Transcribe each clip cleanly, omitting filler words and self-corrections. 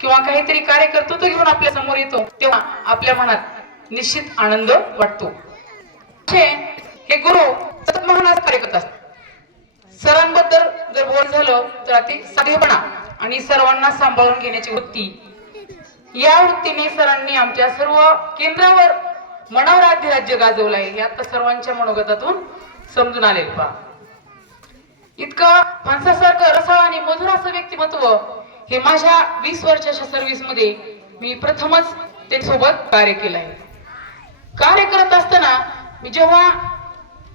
किंवा काहीतरी कार्यकर्तृत्व घेऊन आपल्या समोर येतो तेव्हा आपल्या मनात निश्चित आनंद वाटतो। हे गुरु सतत महान कार्य करत असतात। सरांबद्दल जर बोल झालं तर अति साधेपणा आणि सर्वांना सांभाळून घेण्याची वृत्ती, या वृत्तीने सरांनी आमच्या सर्व केंद्रावर मनावर अधिराज्य गाजवलं आहे हे आता सर्वांच्या मनोगतातून समजून आलेलं पहा। इतका फणसासारखं रसाळ आणि मधुर असं व्यक्तिमत्व हे माझ्या 20 वर्षाच्या सर्व्हिस मध्ये मी प्रथमच त्यांच्यासोबत कार्य केलं आहे। कार्य करत असताना मी जेव्हा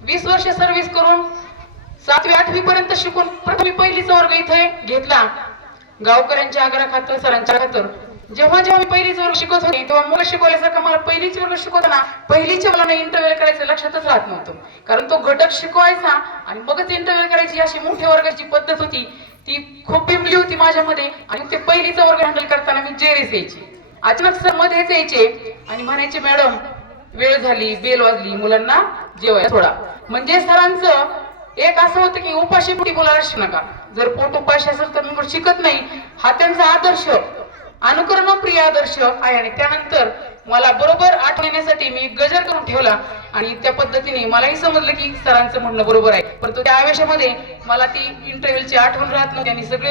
20 वर्ष सर्व्हिस करून 7वी 8वी पर्यंत शिकून प्रथम पहिलीचा वर्ग इथे घेतला गावकऱ्यांच्या आग्रहाखातर, सरांच्या खातर। जेव्हा मी पहिलीचा वर्ग शिकत होते तेव्हा मुलं शिकवल्यासारखं मला पहिलीचा वर्ग शिकवताना पहिलीच्या मुलांना इंटरव्ह्यू करायचं लक्षातच राहत नव्हतं, कारण तो घटक शिकवायचा आणि मगच इंटरव्ह्यू करायची अशी मोठ्या वर्गाची पद्धत होती, ती खूप बिंबली होती माझ्यामध्ये। आणि ते पहिलीचा वर्ग हँडल करताना मी जेरीस यायची, अचानक सर मध्येच यायचे आणि म्हणायचे मॅडम वेळ झाली, बेल वाजली, मुलांना जेवायला सोडा। म्हणजे सरांचं एक असं होतं की उपाशी पोटी बोलायला शिकू नका, जर पोट उपाशी असेल तर मी शिकत नाही, हा त्यांचा आदर्श, अनुकरण प्रिय आदर्श आहे। आणि त्यानंतर मला बरोबर आठवण्यासाठी मी गजर करून ठेवला आणि त्या पद्धतीने मलाही समजलं की सरांचं म्हणणं बरोबर आहे, परंतु त्या आवेशामध्ये मला ती इंटरव्ह्यूची आठवण राहत नव्हती आणि सगळे